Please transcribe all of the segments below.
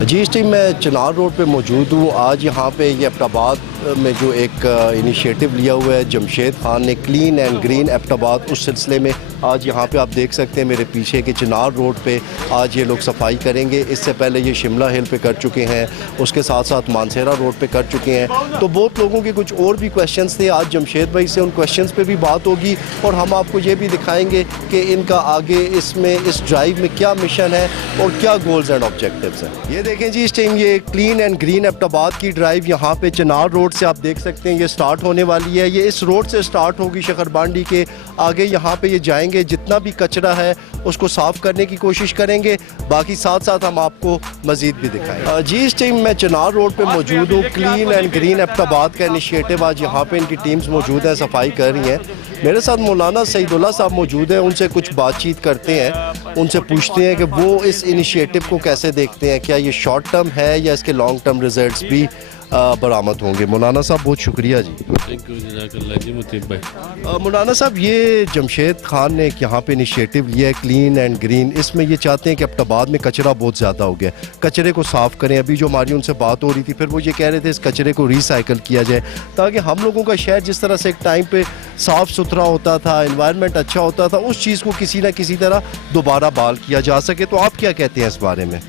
जी इस टाइम मैं चिनार रोड पे मौजूद हूँ। आज यहाँ पे ये एबटाबाद में जो एक इनिशिएटिव लिया हुआ है जमशेद खान ने, क्लीन एंड ग्रीन एबटाबाद, उस सिलसिले में आज यहाँ पे आप देख सकते हैं मेरे पीछे कि चिनार रोड पे आज ये लोग सफाई करेंगे। इससे पहले ये शिमला हिल पे कर चुके हैं, उसके साथ साथ मानसेरा रोड पे कर चुके हैं। तो बहुत लोगों के कुछ और भी क्वेश्चंस थे। आज जमशेद भाई से उन क्वेश्चंस पे भी बात होगी और हम आपको ये भी दिखाएंगे कि इनका आगे इसमें इस ड्राइव में क्या मिशन है और क्या गोल्स एंड ऑब्जेक्टिव्स हैं। ये देखें जी इस टाइम ये क्लीन एंड ग्रीन एबटाबाद की ड्राइव यहाँ पे चिनार रोड से आप देख सकते हैं ये स्टार्ट होने वाली है। ये इस रोड से स्टार्ट होगी शखरबांडी के आगे, यहाँ पे ये जाएंगे। जितना भी कचरा है उसको साफ़ करने की कोशिश करेंगे, बाकी साथ साथ हम आपको मज़ीद भी दिखाएंगे। जी इस टाइम मैं चिनार रोड पे मौजूद हूँ। क्लीन एंड ग्रीन एबटाबाद का इनिशिएटिव आज यहाँ पे इनकी टीम्स मौजूद हैं, सफाई कर रही हैं। मेरे साथ मौलाना सईदुल्लाह साहब मौजूद हैं, उनसे कुछ बातचीत करते हैं, उनसे पूछते हैं कि वो इस इनिशिएटिव को कैसे देखते हैं, क्या ये शॉर्ट टर्म है या इसके लॉन्ग टर्म रिजल्ट्स भी बरामद होंगे। मौलाना साहब बहुत शुक्रिया जी। थैंक यू जज़ाकल्लाह जी मुतीब भाई। मौलाना साहब ये जमशेद खान ने यहाँ पे इनिशिएटिव लिया है क्लीन एंड ग्रीन, इसमें ये चाहते हैं कि एबटाबाद में कचरा बहुत ज़्यादा हो गया, कचरे को साफ़ करें। अभी जो हमारी उनसे बात हो रही थी फिर वो ये कह रहे थे इस कचरे को रिसाइकिल किया जाए ताकि हम लोगों का शहर जिस तरह से एक टाइम पे साफ़ सुथरा होता था, एनवायरनमेंट अच्छा होता था, उस चीज़ को किसी न किसी तरह दोबारा बहाल किया जा सके। तो आप क्या कहते हैं इस बारे में?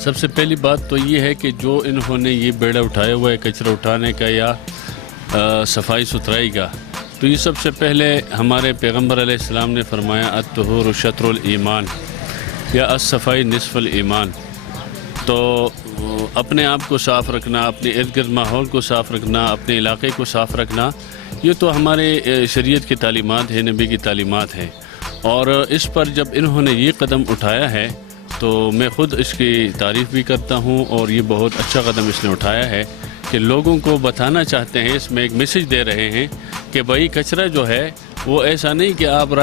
सबसे पहली बात तो ये है कि जो इन्होंने ये बेड़ा उठाया हुआ है कचरा उठाने का या सफाई सुथराई का, तो ये सबसे पहले हमारे पैगम्बर अलैहिस्सलाम ने फरमाया अत्तहुर शत्रुल ईमान या अस्सफ़ाई निसफ़ुल ईमान। तो अपने आप को साफ़ रखना, अपने इर्द गिर्द माहौल को साफ़ रखना, अपने इलाके को साफ़ रखना, ये तो हमारे शरीयत की तालीमात है, नबी की तालीमात है। और इस पर जब इन्होंने ये कदम उठाया है तो मैं ख़ुद इसकी तारीफ़ भी करता हूँ और ये बहुत अच्छा कदम इसने उठाया है कि लोगों को बताना चाहते हैं, इसमें एक मैसेज दे रहे हैं कि भाई कचरा जो है वो ऐसा नहीं कि आप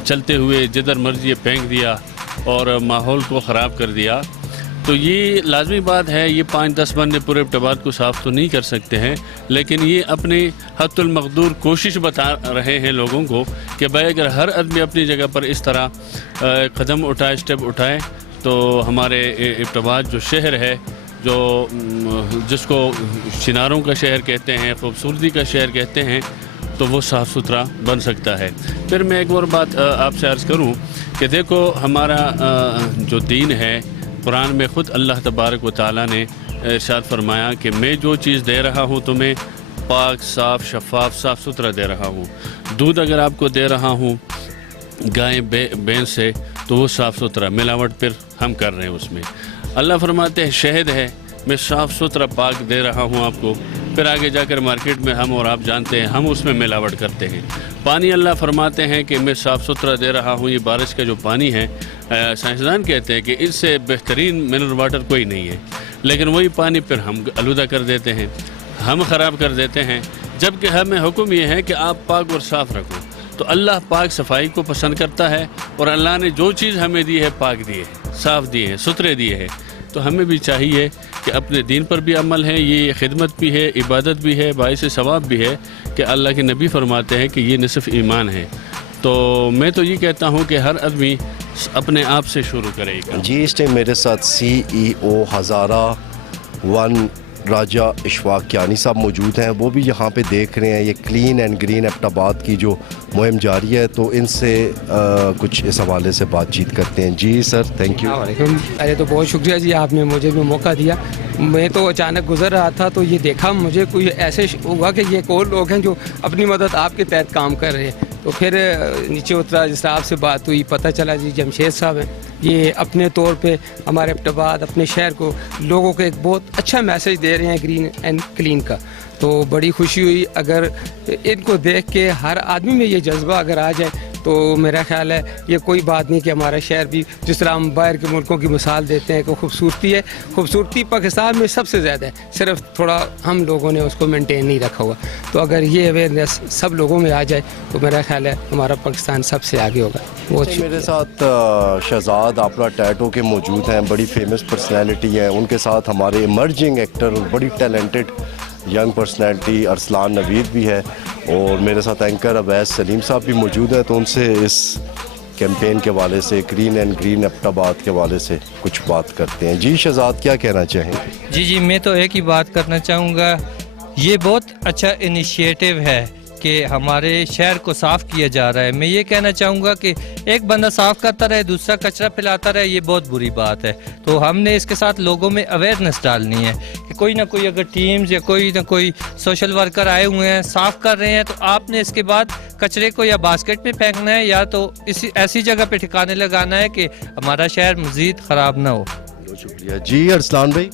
चलते हुए जिधर मर्जी फेंक दिया और माहौल को ख़राब कर दिया। तो ये लाजमी बात है, ये 5-10 बंदे पूरे एबटाबाद को साफ़ तो नहीं कर सकते हैं, लेकिन ये अपने हद्दुल मक़दूर कोशिश बता रहे हैं लोगों को कि भाई अगर हर आदमी अपनी जगह पर इस तरह कदम उठाए, स्टेप उठाए, तो हमारे एबटाबाद जो शहर है, जो जिसको चिनारों का शहर कहते हैं, खूबसूरती का शहर कहते हैं, तो वो साफ़ सुथरा बन सकता है। फिर मैं एक और बात आपसे अर्ज़ करूं कि देखो हमारा जो दीन है, कुरान में ख़ुद अल्लाह तबारक व तआला ने इरशाद फरमाया कि मैं जो चीज़ दे रहा हूँ तुम्हें पाक, साफ़, शफ़ाफ़, साफ़ सुथरा दे रहा हूँ। दूध अगर आपको दे रहा हूँ गाय भैंस से तो वो साफ़ सुथरा, मिलावट फिर हम कर रहे हैं उसमें। अल्लाह फरमाते हैं शहद है, मैं साफ़ सुथरा पाक दे रहा हूँ आपको, फिर आगे जाकर मार्केट में हम और आप जानते हैं हम उसमें मिलावट करते हैं। पानी अल्लाह फरमाते हैं कि मैं साफ़ सुथरा दे रहा हूँ। ये बारिश का जो पानी है, साइंसदान कहते हैं कि इससे बेहतरीन मिनरल वाटर कोई नहीं है, लेकिन वही पानी फिर हम आलूदा कर देते हैं, हम ख़राब कर देते हैं, जबकि हमें हुक्म ये है कि आप पाक और साफ़ रखो। तो अल्लाह पाक सफाई को पसंद करता है और अल्लाह ने जो चीज़ हमें दी है पाक दी है, साफ़ दिए हैं, सुथरे दिए हैं। तो हमें भी चाहिए कि अपने दीन पर भी अमल है, ये खिदमत भी है, इबादत भी है, बाइस सवाब भी है कि अल्लाह के नबी फरमाते हैं कि ये निसफ़ ईमान है। तो मैं तो ये कहता हूँ कि हर आदमी अपने आप से शुरू करेगा। जी इस टाइम मेरे साथ CEO हज़ारा 1 राजा इशफाक कियानी साहब मौजूद हैं, वो भी यहाँ पे देख रहे हैं ये क्लीन एंड ग्रीन एबटाबाद की जो मुहिम जारी है। तो इनसे कुछ इस हवाले से बातचीत करते हैं। जी सर, थैंक यू। अरे तो बहुत शुक्रिया जी, आपने मुझे भी मौका दिया। मैं तो अचानक गुजर रहा था तो ये देखा मुझे कोई ऐसे हुआ कि ये और लोग हैं जो अपनी मदद आपके तहत काम कर रहे हैं। तो फिर नीचे उतरा, जिस तरह आपसे बात हुई, पता चला जी जमशेद साहब हैं, ये अपने तौर पे हमारे एबटाबाद, अपने शहर को, लोगों को एक बहुत अच्छा मैसेज दे रहे हैं ग्रीन एंड क्लीन का। तो बड़ी खुशी हुई। अगर इनको देख के हर आदमी में ये जज्बा अगर आ जाए तो मेरा ख्याल है ये कोई बात नहीं कि हमारा शहर भी, जिस तरह हम बाहर के मुल्कों की मिसाल देते हैं कि खूबसूरती है, खूबसूरती पाकिस्तान में सबसे ज़्यादा है, सिर्फ थोड़ा हम लोगों ने उसको मेंटेन नहीं रखा हुआ। तो अगर ये अवेयरनेस सब लोगों में आ जाए तो मेरा ख्याल है हमारा पाकिस्तान सबसे आगे होगा। बहुत मेरे साथ शहजाद आपला टैटो के मौजूद हैं, बड़ी फेमस पर्सनैलिटी हैं। उनके साथ हमारे इमर्जिंग एक्टर और बड़ी talented young personality Arsalan Naveed भी है और मेरे साथ एंकर अवैस सलीम साहब भी मौजूद हैं। तो उनसे इस कैंपेन के हवाले से, ग्रीन एंड ग्रीन एबटाबाद के हवाले से कुछ बात करते हैं। जी शहजाद, क्या कहना चाहेंगे? जी मैं तो एक ही बात करना चाहूँगा, ये बहुत अच्छा इनिशिएटिव है कि हमारे शहर को साफ़ किया जा रहा है। मैं ये कहना चाहूँगा कि एक बंदा साफ़ करता रहे, दूसरा कचरा फैलाता रहे, ये बहुत बुरी बात है। तो हमने इसके साथ लोगों में अवेयरनेस डालनी है कि कोई ना कोई अगर टीम्स या कोई ना कोई सोशल वर्कर आए हुए हैं, साफ़ कर रहे हैं, तो आपने इसके बाद कचरे को या बास्केट में फेंकना है या तो इसी ऐसी जगह पे ठिकाने लगाना है कि हमारा शहर मज़ीद ख़राब ना हो। बहुत शुक्रिया जी। अरसलान भाई?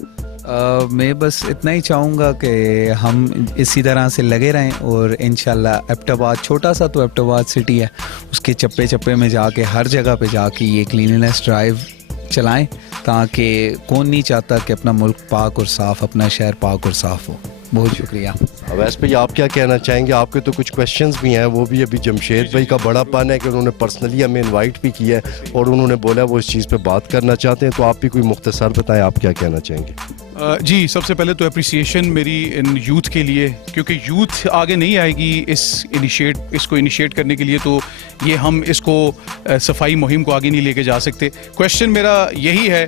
मैं बस इतना ही चाहूँगा कि हम इसी तरह से लगे रहें और इंशाल्लाह एबटाबाद, छोटा सा तो एबटाबाद सिटी है, उसके चप्पे चप्पे में जाके हर जगह पे जाके ये क्लीनलीनेस ड्राइव चलाएं, ताकि कौन नहीं चाहता कि अपना मुल्क पाक और साफ़, अपना शहर पाक और साफ़ हो। बहुत शुक्रिया। अवैस भाई, आप क्या कहना चाहेंगे? आपके तो कुछ क्वेश्चंस भी हैं, वो भी अभी जमशेद भाई का बड़ापन है कि उन्होंने पर्सनली हमें इनवाइट भी किया है और उन्होंने बोला वो इस चीज़ पे बात करना चाहते हैं, तो आप भी कोई मुख्तसर बताएं, आप क्या कहना चाहेंगे? जी सबसे पहले तो अप्रिसिएशन मेरी इन यूथ के लिए, क्योंकि यूथ आगे नहीं आएगी इसको इनिशिएट करने के लिए, तो ये हम इसको सफाई मुहिम को आगे नहीं लेके जा सकते। क्वेश्चन मेरा यही है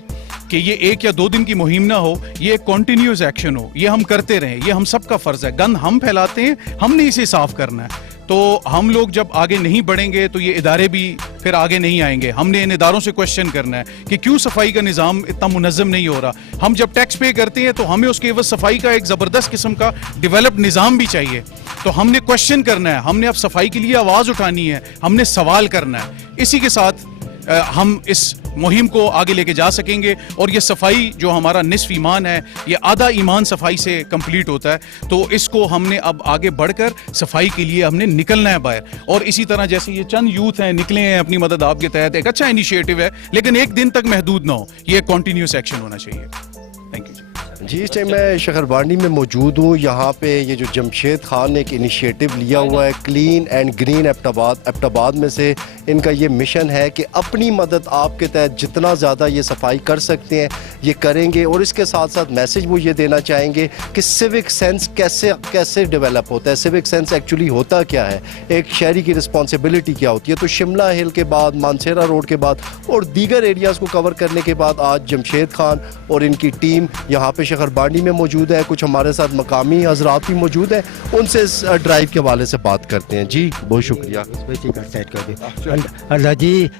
कि ये 1 या 2 दिन की मुहिम ना हो, ये एक कॉन्टीन्यूस एक्शन हो, ये हम करते रहें, ये हम सबका फ़र्ज़ है। गंद हम फैलाते हैं, हमने इसे साफ़ करना है। तो हम लोग जब आगे नहीं बढ़ेंगे तो ये इदारे भी फिर आगे नहीं आएंगे। हमने इन इदारों से क्वेश्चन करना है कि क्यों सफाई का निज़ाम इतना मुनज़्ज़म नहीं हो रहा। हम जब टैक्स पे करते हैं तो हमें उसके एवज़ सफाई का एक ज़बरदस्त किस्म का डेवलप्ड निज़ाम भी चाहिए। तो हमने क्वेश्चन करना है, हमने अब सफाई के लिए आवाज़ उठानी है, हमने सवाल करना है। इसी के साथ हम इस मुहिम को आगे लेके जा सकेंगे और ये सफाई जो हमारा निस्फ ईमान है, ये आधा ईमान सफाई से कंप्लीट होता है। तो इसको हमने अब आगे बढ़कर सफाई के लिए हमने निकलना है बाहर। और इसी तरह जैसे ये चंद यूथ हैं निकले हैं अपनी मदद आपके तहत, एक अच्छा इनिशिएटिव है, लेकिन एक दिन तक महदूद ना हो, ये कॉन्टीन्यूस एक्शन होना चाहिए। थैंक यू जी। इस टाइम मैं शहरबानी में मौजूद हूँ। यहाँ पे ये जो जमशेद खान ने एक इनिशिएटिव लिया हुआ है, clean and green Abbottabad. Abbottabad में से इनका ये मिशन है कि अपनी मदद आपके तहत जितना ज़्यादा ये सफाई कर सकते हैं ये करेंगे। और इसके साथ साथ मैसेज वो ये देना चाहेंगे कि सिविक सेंस कैसे डेवलप होता है, सिविक सेंस एक्चुअली होता क्या है, एक शहरी की रिस्पॉन्सिबिलिटी क्या होती है। तो शिमला हिल के बाद, मानसेरा रोड के बाद और दीगर एरियाज़ को कवर करने के बाद आज जमशेद खान और इनकी टीम यहाँ पे शहरबानी में मौजूद है। कुछ हमारे साथ मकामी हजरात भी मौजूद हैं, उनसे इस ड्राइव के हवाले से बात करते हैं। जी बहुत शुक्रिया। अल्लाह जी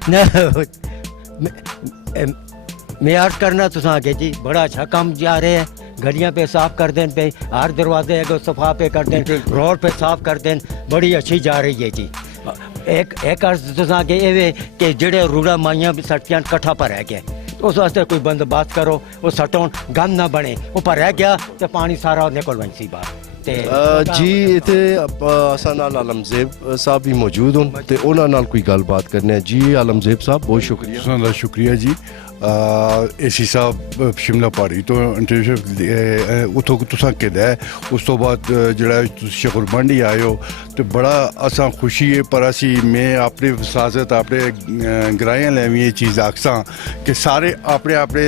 मैं अर्ज करना तो आगे जी बड़ा अच्छा काम जा रहे हैं। गलियां पे साफ कर दें, पे हर दरवाजे सफा पे कर दें, रोड पे साफ कर दें, बड़ी अच्छी जा रही है जी। एक अर्ज तो आगे ये कि जेड़े रूड़ा माइयां भी सड़कियां कट्ठा पर रह गए, उस वास्ते कोई बंदोबस्त करो, वो सटों गंद ना बने, ऊपर रह गया तो पानी सारा निकल वन सी बात। जी इतने असन आलमजेब साहब भी मौजूद हूँ तो उन्होंने नाल कोई गलबात करने है। जी आलमजेब साहब बहुत शुक्रिया। शुक्रिया जी। एसी साहब शिमला पहाड़ी तो इंटरव्यू उतो तुसा किदा है, उस तो बाद जड़ा शकुरबंडी आए हो तो बड़ा असा खुशी है। पर असी मैं अपनी वसाजत अपने ग्राहियां लैवी ये चीज़ आखसा कि सारे अपने अपने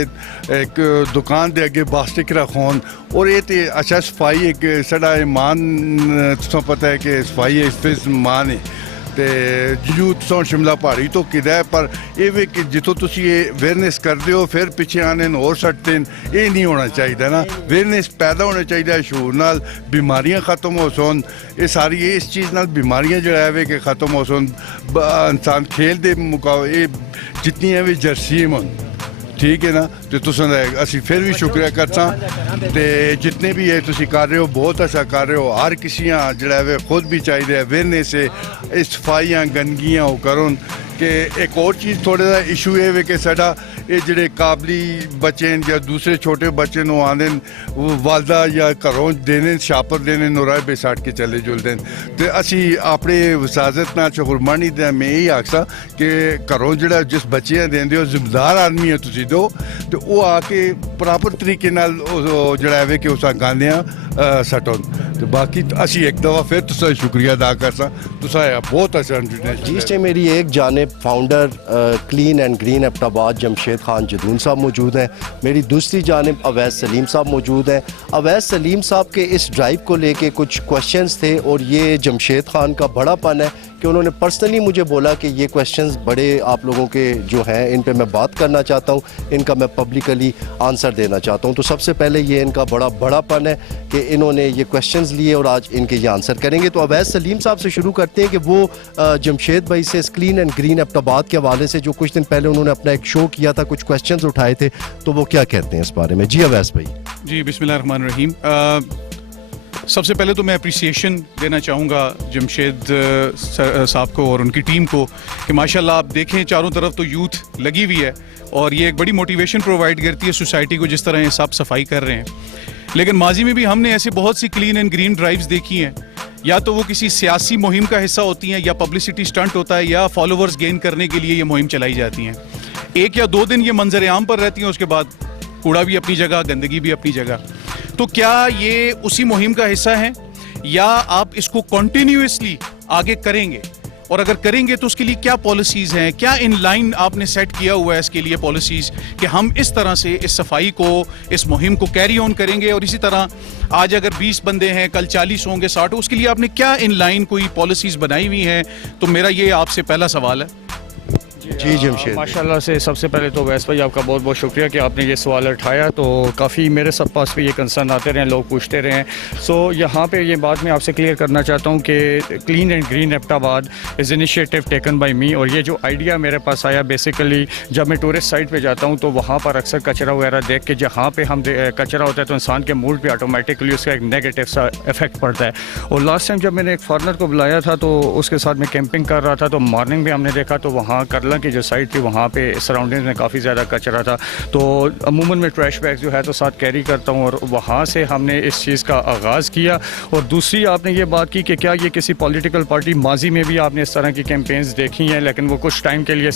एक दुकान दे अगे बास्टिक रखोन। और ये तो अच्छा सफाई एक साढ़ा ईमान, तुसा पता है कि सफाई इस ईमान है। तो जू तुम शिमला पहाड़ी तो किदा है, पर ये कि जितों तुम ये अवेयरनेस करते हो फिर पिछे आने और सटते हैं, ये नहीं होना चाहिए ना। अवेयरनेस पैदा होना चाहिए, शूर नाल बीमारियां खत्म हो सन। ये सारी इस चीज़ नाल बीमारियां जो है कि खत्म हो सन। इंसान खेल दे मुकाबले जितनी है भी जर्सीम हो, ठीक है ना। तो तुम असी फिर भी शुक्रिया करता तो जितने भी है तुम कर रहे हो, बहुत अच्छा कर रहे हो। हर किसी जड़ा है खुद भी चाहिए अवेयरनेस है, सफाइयाँ गंदगियाँ वो करो। कि एक और चीज़ थोड़ा सा इशू है कि साडा ये जड़े काबली बच्चे या दूसरे छोटे बच्चे आते वालदा या घरों देने शापर देने नोराए बेसाट के चले जुलते तो असी अपने वसाजत ना शकुरबानी मैं यही आखसा कि घरों जड़ा जिस बच्चे देंदे हो जिम्मेदार आदमी है तुसी दो तो वो आके प्रॉपर तरीके नाल जड़ा है कि उस गांधियाँ सटो। तो बाकी असी एक दफ़ा फिर तुसा शुक्रिया अदा करसा, तुसा बहुत अच्छा। जी इस टाइम मेरी एक जानिब founder clean and green Abbottabad Jamshed Khan Jadoon साहब मौजूद हैं। मेरी दूसरी जानिब अवैस सलीम साहब मौजूद हैं। अवैस सलीम साहब के इस ड्राइव को लेके कुछ क्वेश्चंस थे और ये जमशेद खान का बड़ापन है कि उन्होंने पर्सनली मुझे बोला कि ये क्वेश्चंस बड़े आप लोगों के जो हैं इन पे मैं बात करना चाहता हूँ, इनका मैं पब्लिकली आंसर देना चाहता हूँ। तो सबसे पहले ये इनका बड़ापन है कि इन्होंने ये क्वेश्चंस लिए और आज इनके ये आंसर करेंगे। तो अवैस सलीम साहब से शुरू करते हैं कि वो जमशेद भाई से क्लीन एंड ग्रीन एबटाबाद के हवाले से जो कुछ दिन पहले उन्होंने अपना एक शो किया था, कुछ क्वेश्चंस उठाए थे, तो वो क्या कहते हैं इस बारे में। जी अवैस भाई। जी बिस्मिल्लाहिर्रहमानिर्रहीम। सबसे पहले तो मैं अप्रिसिएशन देना चाहूँगा जमशेद साहब को और उनकी टीम को कि माशाल्लाह आप देखें चारों तरफ तो यूथ लगी हुई है और ये एक बड़ी मोटिवेशन प्रोवाइड करती है सोसाइटी को जिस तरह ये साफ सफाई कर रहे हैं। लेकिन माजी में भी हमने ऐसे बहुत सी क्लीन एंड ग्रीन ड्राइव्स देखी हैं, या तो वो किसी सियासी मुहिम का हिस्सा होती हैं या पब्लिसिटी स्टंट होता है या फॉलोवर्स गेन करने के लिए ये मुहिम चलाई जाती हैं। 1 या 2 दिन ये मंजर आम पर रहती हैं, उसके बाद कूड़ा भी अपनी जगह, गंदगी भी अपनी जगह। तो क्या ये उसी मुहिम का हिस्सा है या आप इसको कंटिन्यूअसली आगे करेंगे, और अगर करेंगे तो उसके लिए क्या पॉलिसीज़ हैं, क्या इन लाइन आपने सेट किया हुआ है इसके लिए पॉलिसीज़ कि हम इस तरह से इस सफाई को, इस मुहिम को कैरी ऑन करेंगे। और इसी तरह आज अगर 20 बंदे हैं, कल 40 होंगे, 60, उसके लिए आपने क्या इन लाइन कोई पॉलिसीज़ बनाई हुई हैं। तो मेरा ये आपसे पहला सवाल है। जी जमशेद माशाल्लाह से सबसे पहले तो वैस भाई आपका बहुत बहुत शुक्रिया कि आपने ये सवाल उठाया। तो काफ़ी मेरे सब पास भी ये कंसर्न आते रहे, लोग पूछते रहे हैं। सो यहाँ पे ये बात मैं आपसे क्लियर करना चाहता हूँ कि clean and green Abbottabad is initiative taken by me. और ये जो आइडिया मेरे पास आया बेसिकली जब मैं टूरिस्ट साइट पे जाता हूँ तो वहाँ पर अक्सर कचरा वगैरह देख के, जहाँ पे हम कचरा होता है तो इंसान के मूड पे ऑटोमेटिकली उसका एक नेगेटिव सा इफेक्ट पड़ता है। और लास्ट टाइम जब मैंने एक फॉरनर को बुलाया था तो उसके साथ मैं कैंपिंग कर रहा था, तो मॉर्निंग में हमने देखा तो वहाँ करला की जो साइड थी वहाँ पे सराउंडिंग्स में काफ़ी ज़्यादा कचरा था। तो अमूमन मैं ट्रैश बैग जो है तो साथ कैरी करता हूँ और वहाँ से हमने इस चीज़ का आगाज़ किया। और दूसरी आपने ये बात की कि क्या ये किसी पॉलिटिकल पार्टी, माजी में भी आपने इस तरह की कैंपेन्स देखी हैं लेकिन वो कुछ टाइम के लिए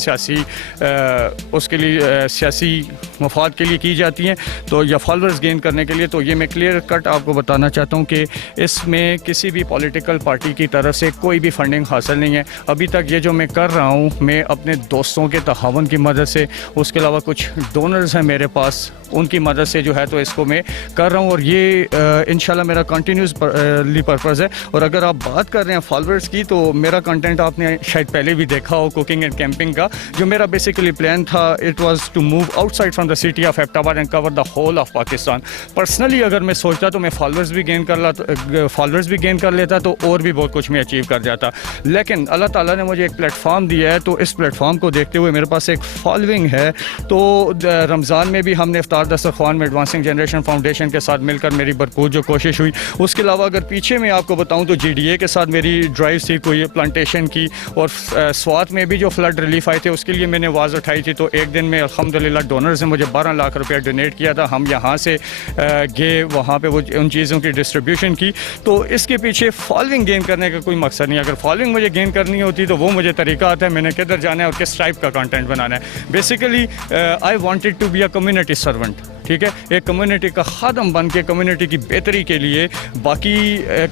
सियासी मफाद के लिए की जाती हैं तो या फॉलोअर्स गेन करने के लिए। तो ये मैं क्लियर कट आपको बताना चाहता हूँ कि इसमें किसी भी पॉलिटिकल पार्टी की तरफ से कोई भी फंडिंग हासिल नहीं है। अभी तक ये जो मैं कर रहा हूँ मैं अपने दोस्तों के तहावन की मदद से, उसके अलावा कुछ डोनर्स हैं मेरे पास, उनकी मदद से जो है तो इसको मैं कर रहा हूँ। और ये इंशाल्लाह मेरा कंटिन्यूसली पर्पज़ है। और अगर आप बात कर रहे हैं फॉलोअर्स की तो मेरा कंटेंट आपने शायद पहले भी देखा हो, कुकिंग एंड कैंपिंग का। जो मेरा बेसिकली प्लान था it was to move outside from the city of Abbottabad and cover the whole of Pakistan. Personally अगर मैं सोचता तो मैं फॉलोअर्स भी गेन कर लेता तो और भी बहुत कुछ मैं अचीव कर जाता। लेकिन अल्लाह ताला ने मुझे एक प्लेटफॉर्म दिया है तो इस प्लेटफॉर्म को देखते हुए मेरे पास एक फॉलोइंग है। तो रमज़ान में भी हमने इफ्तार दस्तरख्वान में एडवांसिंग जनरेशन फाउंडेशन के साथ मिलकर मेरी भरपूर जो कोशिश हुई। उसके अलावा अगर पीछे मैं आपको बताऊं तो GDA के साथ मेरी ड्राइव थी कोई प्लांटेशन की। और स्वात में भी जो फ्लड रिलीफ आए थे उसके लिए मैंने आवाज़ उठाई थी। तो एक दिन में अल्हम्दुलिल्लाह डोनर्स ने मुझे 12 लाख रुपया डोनेट किया था। हम यहाँ से गए वहाँ पे वो उन चीज़ों की डिस्ट्रीब्यूशन की। तो इसके पीछे फॉलोइंग गेन करने का कोई मकसद नहीं है। अगर फॉलोइंग मुझे गेन करनी होती तो वो मुझे तरीका आता है, मैंने किधर जाना है और किस टाइप का कंटेंट बनाना है। Basically I wanted to be a community servant, ठीक है, एक कम्युनिटी का खादम बन के कम्युनिटी की बेहतरी के लिए, बाकी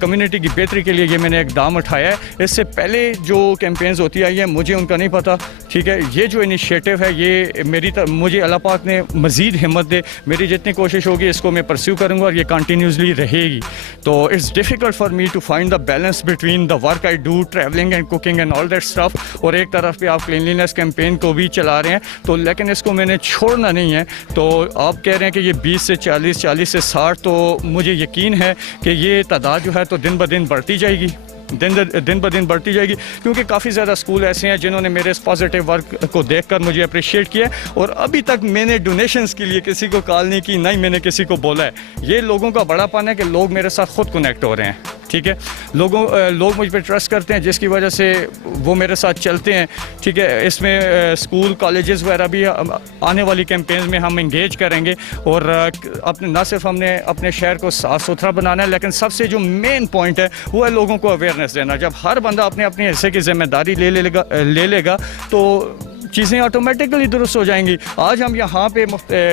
कम्युनिटी की बेहतरी के लिए ये मैंने इकदाम उठाया है। इससे पहले जो कैंपेन्स होती आई है मुझे उनका नहीं पता, ठीक है। ये जो इनिशिएटिव है ये मुझे अल्लाह पाक ने मज़ीद हिम्मत दे, मेरी जितनी कोशिश होगी इसको मैं परस्यू करूँगा और ये कंटिन्यूसली रहेगी। तो it's difficult for me to find the balance between the work I do, travelling and cooking and all that stuff. और एक तरफ पे आप क्लीनलीनेस कैंपेन को भी चला रहे हैं तो लेकिन इसको मैंने छोड़ना नहीं है। तो आप कह रहे हैं कि ये 20 से 40, 40 से 60, तो मुझे यकीन है कि ये तादाद जो है तो दिन ब दिन बढ़ती जाएगी, दिन ब दिन बढ़ती जाएगी। क्योंकि काफ़ी ज़्यादा स्कूल ऐसे हैं जिन्होंने मेरे इस पॉजिटिव वर्क को देखकर मुझे अप्रिशिएट किया। और अभी तक मैंने डोनेशंस के लिए किसी को कॉल नहीं की, नहीं मैंने किसी को बोला है। ये लोगों का बड़ापन है कि लोग मेरे साथ खुद कनेक्ट हो रहे हैं, ठीक है। लोग मुझ पर ट्रस्ट करते हैं जिसकी वजह से वो मेरे साथ चलते हैं, ठीक है। इसमें स्कूल कॉलेजेस वगैरह भी आने वाली कैंपेन्स में हम इंगेज करेंगे। और अपने ना सिर्फ हमने अपने शहर को साफ़ सुथरा बनाना है लेकिन सबसे जो मेन पॉइंट है वो है लोगों को अवेयरनेस देना। जब हर बंदा अपने अपने हिस्से की जिम्मेदारी ले लेगा तो चीज़ें ऑटोमेटिकली दुरुस्त हो जाएंगी। आज हम यहाँ पे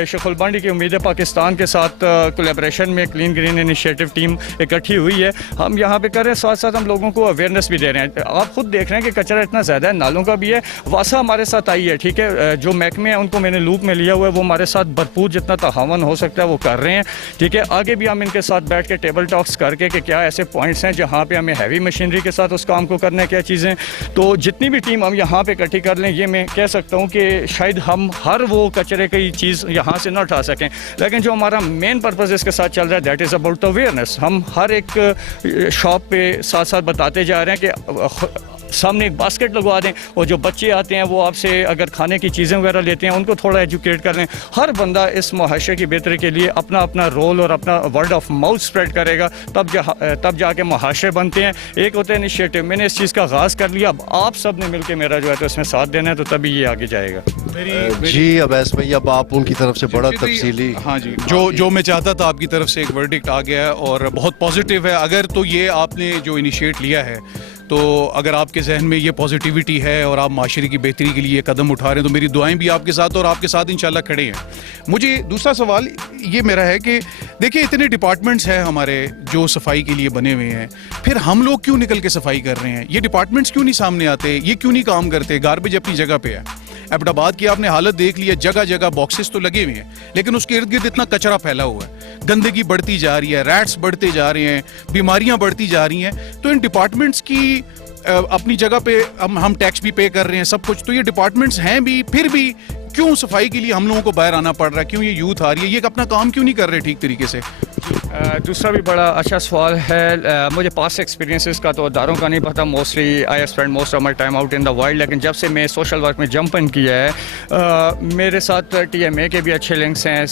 शकुल बंडी की उम्मीद पाकिस्तान के साथ कोलैबोरेशन में क्लीन ग्रीन इनिशिएटिव टीम इकट्ठी हुई है, हम यहाँ पे कर रहे हैं, साथ साथ हम लोगों को अवेयरनेस भी दे रहे हैं। आप खुद देख रहे हैं कि कचरा इतना ज़्यादा है, नालों का भी है। वासा हमारे साथ आई है, ठीक है, जो महकमे हैं उनको मैंने लूप में लिया हुआ है, वो हमारे साथ भरपूर जितना तहावन हो सकता है वो कर रहे हैं, ठीक है। आगे भी हम इनके साथ बैठ के टेबल टॉक्स करके कि क्या ऐसे पॉइंट्स हैं जहाँ पे हमें हैवी मशीनरी के साथ उस काम को करना है, क्या चीज़ें। तो जितनी भी टीम हम यहाँ पे इकट्ठी कर लें, ये मैं कह सकता हूँ कि शायद हम हर वो कचरे की चीज़ यहाँ से ना उठा सकें, लेकिन जो हमारा मेन पर्पज़ इसके साथ चल रहा है दैट इज़ अबाउट अवेयरनेस। हम हर एक शॉप पे साथ साथ बताते जा रहे हैं कि सामने एक बास्केट लगवा दें, और जो बच्चे आते हैं वो आपसे अगर खाने की चीज़ें वगैरह लेते हैं उनको थोड़ा एजुकेट कर लें। हर बंदा इस मुआशरे की बेहतरी के लिए अपना अपना रोल और अपना वर्ड ऑफ माउथ स्प्रेड करेगा, तब जाके मुआशरे बनते हैं। एक होता है इनिशिएटिव, मैंने इस चीज़ का आगाज़ कर लिया, अब आप सब ने मिलकर मेरा जो है तो इसमें साथ देना है, तो तभी ये आगे जाएगा। जी अवैस भाई, अब आप उनकी तरफ से बड़ा तफसीली। हाँ जी, जो मैं चाहता था आपकी तरफ से एक वर्डिक्ट आ गया है और बहुत पॉजिटिव है। अगर तो ये आपने जो इनिशिएट लिया है, तो अगर आपके जहन में ये पॉजिटिविटी है और आप माशरे की बेहतरी के लिए ये कदम उठा रहे हैं, तो मेरी दुआएं भी आपके साथ और आपके साथ इंशाल्लाह खड़े हैं। मुझे दूसरा सवाल ये मेरा है कि देखिए इतने डिपार्टमेंट्स हैं हमारे जो सफाई के लिए बने हुए हैं, फिर हम लोग क्यों निकल के सफाई कर रहे हैं? ये डिपार्टमेंट्स क्यों नहीं सामने आते? ये क्यों नहीं काम करते? गार्बेज अपनी जगह पे है। एबटाबाद की आपने हालत देख ली है, जगह जगह बॉक्सेस तो लगे हुए हैं, लेकिन उसके इर्द गिर्द इतना कचरा फैला हुआ है, गंदगी बढ़ती जा रही है, रैट्स बढ़ते जा रहे हैं, बीमारियां बढ़ती जा रही हैं। तो इन डिपार्टमेंट्स की अपनी जगह पे हम टैक्स भी पे कर रहे हैं, सब कुछ, तो ये डिपार्टमेंट्स हैं भी, फिर भी क्यों सफाई के लिए हम लोगों को बाहर आना पड़ रहा है? क्यों ये यूथ आ रही है, ये अपना काम क्यों नहीं कर रहे ठीक तरीके से? दूसरा भी बड़ा अच्छा सवाल है। मुझे पास्ट एक्सपीरियंसेस का तो अदारों का नहीं पता, mostly I spend most of my time out in the wild, लेकिन जब से मैं सोशल वर्क में जंप इन किया है, मेरे साथ TMA के भी अच्छे लिंक्स हैं,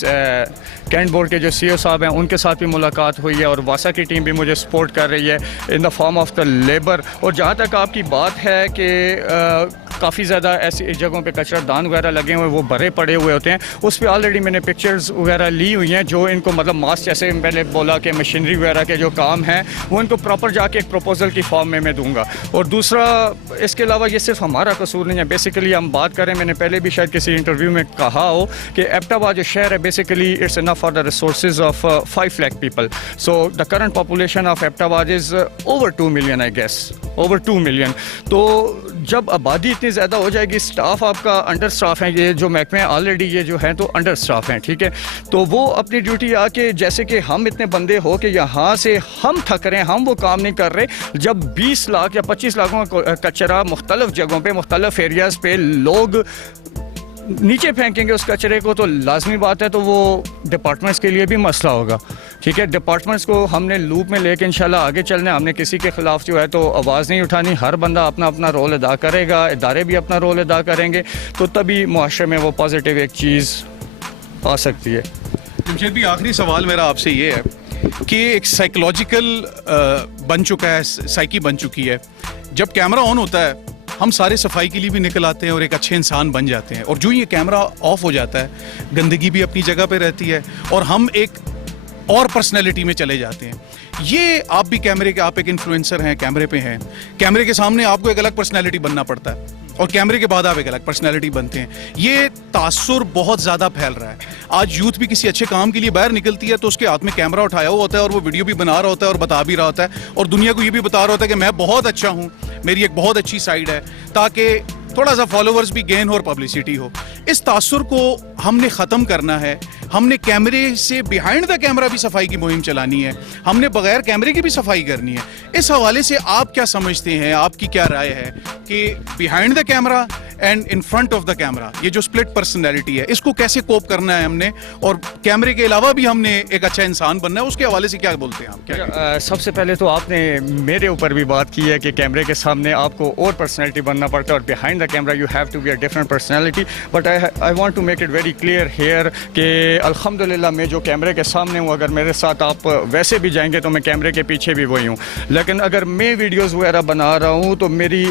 कैंट बोर्ड के जो CEO साहब हैं उनके साथ भी मुलाकात हुई है, और वासा की टीम भी मुझे सपोर्ट कर रही है in the form of the labour. और जहाँ तक आपकी बात है कि काफ़ी ज़्यादा ऐसी जगहों पे कचरा दान वगैरह लगे हुए, वो भरे पड़े हुए होते हैं, उस पर ऑलरेडी मैंने पिक्चर्स वगैरह ली हुई हैं, जो इनको मतलब मास, जैसे पहले बोला कि मशीनरी वगैरह के जो काम हैं वो इनको प्रॉपर जाके एक प्रपोजल की फॉर्म में मैं दूंगा। और दूसरा, इसके अलावा ये सिर्फ हमारा कसूर नहीं है, बेसिकली हम बात करें, मैंने पहले भी शायद किसी इंटरव्यू में कहा हो कि एबटाबाद जो शहर है basically it's enough for the resources of 5 lakh people. So the current population of Abbottabad is over 2 million, I guess over 2 million. तो जब आबादी इतनी ज़्यादा हो जाएगी, स्टाफ आपका अंडर स्टाफ है, ये जो महकमे ऑलरेडी ये जो हैं तो अंडर स्टाफ हैं, ठीक है, तो वो अपनी ड्यूटी आके, जैसे कि हम इतने बंदे हो कि यहाँ से हम थक रहे हैं, हम वो काम नहीं कर रहे, जब 20 लाख या 25 लाखों का कचरा मुख्तलिफ जगहों पे, मुख्तलिफ एरियाज़ पे लोग नीचे फेंकेंगे उस कचरे को, तो लाजमी बात है तो वो डिपार्टमेंट्स के लिए भी मसला होगा, ठीक है। डिपार्टमेंट्स को हमने लूप में लेके इंशाल्लाह आगे चलना है, हमने किसी के खिलाफ जो है तो आवाज़ नहीं उठानी, हर बंदा अपना अपना रोल अदा करेगा, इदारे भी अपना रोल अदा करेंगे, तो तभी मुआशरे में वो पॉजिटिव एक चीज़ आ सकती है। जमशेद भी, आखिरी सवाल मेरा आपसे ये है कि एक साइकोलॉजिकल बन चुका है, साइकी बन चुकी है, जब कैमरा ऑन होता है हम सारे सफाई के लिए भी निकल आते हैं और एक अच्छे इंसान बन जाते हैं, और जो ये कैमरा ऑफ हो जाता है, गंदगी भी अपनी जगह पे रहती है और हम एक और पर्सनैलिटी में चले जाते हैं। ये आप भी कैमरे के, आप एक इन्फ्लुएंसर हैं, कैमरे पे हैं, कैमरे के सामने आपको एक अलग पर्सनैलिटी बनना पड़ता है और कैमरे के बाद आप एक अलग पर्सनैलिटी बनते हैं। ये तासुर बहुत ज़्यादा फैल रहा है। आज यूथ भी किसी अच्छे काम के लिए बाहर निकलती है तो उसके हाथ में कैमरा उठाया हुआ होता है और वो वीडियो भी बना रहा होता है और बता भी रहा होता है और दुनिया को ये भी बता रहा होता है कि मैं बहुत अच्छा हूँ, मेरी एक बहुत अच्छी साइड है, ताकि थोड़ा सा फॉलोवर्स भी गेन हो और पब्लिसिटी हो। इस तासुर को हमने ख़त्म करना है, हमने कैमरे से बिहाइंड द कैमरा भी सफाई की मुहिम चलानी है, हमने बगैर कैमरे की भी सफाई करनी है। इस हवाले से आप क्या समझते हैं, आपकी क्या राय है कि behind the camera and in front of the camera, ये जो स्प्लिट पर्सनैलिटी है, इसको कैसे कोप करना है हमने, और कैमरे के अलावा भी हमने एक अच्छा इंसान बनना है, उसके हवाले से क्या बोलते हैं आप? क्या सबसे पहले तो आपने मेरे ऊपर भी बात की है कि कैमरे के सामने आपको और पर्सनैलिटी बनना पड़ता है और behind the camera you have to be a different personality. But I want to make it very clear here कि अल्हम्दुलिल्लाह मैं जो कैमरे के सामने हूँ, अगर मेरे साथ आप वैसे भी जाएंगे तो मैं कैमरे के पीछे भी वही हूँ, लेकिन अगर मैं वीडियोज़ वगैरह बना रहा हूँ तो मेरी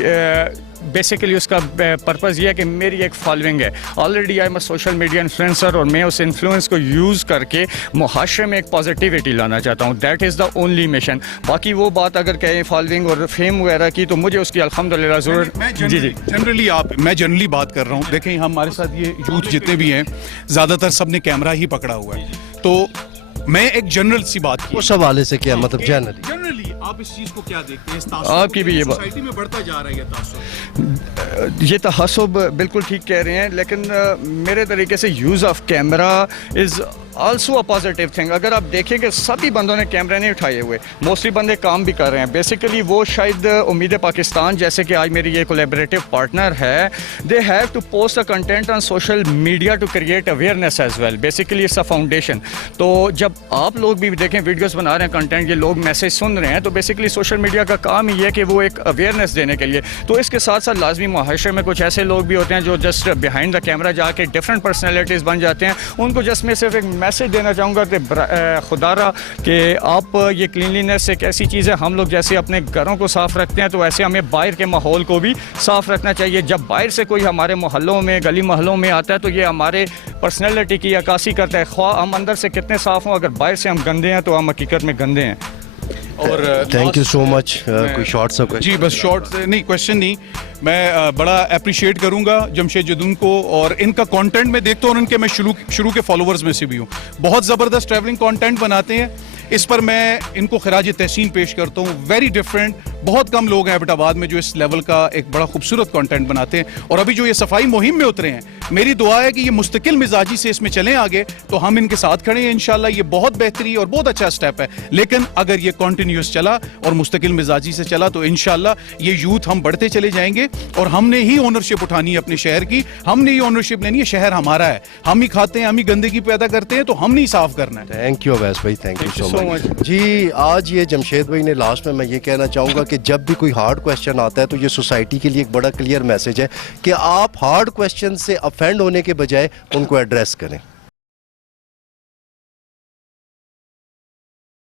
बेसिकली उसका पर्पज़ ये है कि मेरी एक फॉलोइंग है, already I am a social media influencer, और मैं उस इन्फ्लुएंस को यूज़ करके मुहाशरे में एक पॉजिटिविटी लाना चाहता हूँ। That is the only mission. बाकी वो बात अगर कहें फॉलोइंग और फेम वगैरह की, तो मुझे उसकी अल्हम्दुलिल्लाह ज़रूरत। जी जी, मैं जनरली बात कर रहा हूँ। देखें हमारे साथ ये यूथ जितने भी हैं ज़्यादातर सब ने कैमरा ही पकड़ा हुआ है, तो मैं एक जनरल सी बात की उस हवाले से क्या मतलब जनरली आप इस चीज़ को क्या देखते हैं? इस तासुब आपकी भी ये बात सोसाइटी में बढ़ता जा रहा है ये तासुब। ये तहस्सुब बिल्कुल ठीक कह रहे हैं, लेकिन मेरे तरीके से use of camera is also a positive thing. अगर आप देखें कि सभी बंदों ने कैमरा नहीं उठाए हुए, मोस्टली बंदे काम भी कर रहे हैं। बेसिकली वो शायद उम्मीद पाकिस्तान जैसे कि आज मेरी ये कोलैबोरेटिव पार्टनर है, they have to post a content on social media to create awareness as well. Basically it's a foundation. तो जब आप लोग भी देखें वीडियोस बना रहे हैं, कंटेंट, ये लोग मैसेज सुन रहे हैं, तो बेसिकली सोशल मीडिया का काम ही है कि वो एक अवेयरनेस देने के लिए। तो इसके साथ साथ लाजमी मुआशरे में कुछ ऐसे लोग भी होते हैं जो जस्ट बिहाइंड द कैमरा जाके डिफरेंट पर्सनैलिटीज़ बन जाते हैं। उनको जस्ट मैं सिर्फ एक मैसेज देना चाहूँगा कि खुदारा कि आप ये क्लीनलीनेस एक ऐसी चीज़ है, हम लोग जैसे अपने घरों को साफ़ रखते हैं तो ऐसे हमें बाहर के माहौल को भी साफ़ रखना चाहिए। जब बाहर से कोई हमारे मोहल्लों में, गली मोहल्लों में आता है, तो ये हमारे पर्सनैलिटी की अक्कासी करता है। ख्वाह हम अंदर से कितने साफ़ हों, अगर बाहर से हम गंदे हैं तो हम हकीकत में गंदे हैं। और थैंक यू सो मच। कोई शॉर्ट सा क्वेश्चन? जी बस शॉर्ट नहीं, क्वेश्चन नहीं, मैं बड़ा अप्रिशिएट करूंगा जमशेद जदून को, और इनका कंटेंट मैं देखता हूँ, और इनके मैं शुरू के फॉलोअर्स में से भी हूँ। बहुत ज़बरदस्त ट्रैवलिंग कंटेंट बनाते हैं, इस पर मैं इनको खराज तहसीन पेश करता हूँ। वेरी डिफरेंट, बहुत कम लोग हैं एबटाबाद में जो इस लेवल का एक बड़ा खूबसूरत कंटेंट बनाते हैं। और अभी जो ये सफाई मुहिम में उतरे हैं, मेरी दुआ है कि ये मुस्तकिल मिजाजी से इसमें चलें आगे, तो हम इनके साथ खड़े हैं इंशाल्लाह। ये बहुत बेहतरी और बहुत अच्छा स्टेप है, लेकिन अगर ये कंटिन्यूस चला और मुस्तकिल मिजाजी से चला तो इंशाल्लाह ये यूथ हम बढ़ते चले जाएंगे, और हमने ही ओनरशिप उठानी है अपने शहर की, हमने ही ओनरशिप लेनी है। शहर हमारा है, हम ही खाते हैं, हम ही गंदगी पैदा करते हैं, तो हमने ही साफ करना है। थैंक यू अवैस भाई, थैंक यू सो मच। जी आज ये जमशेद भाई ने लास्ट में मैं ये कहना चाहूँगा कि जब भी कोई हार्ड क्वेश्चन आता है तो ये सोसाइटी के लिए एक बड़ा क्लियर मैसेज है कि आप हार्ड क्वेश्चन से ऑफेंड होने के बजाय उनको एड्रेस करें।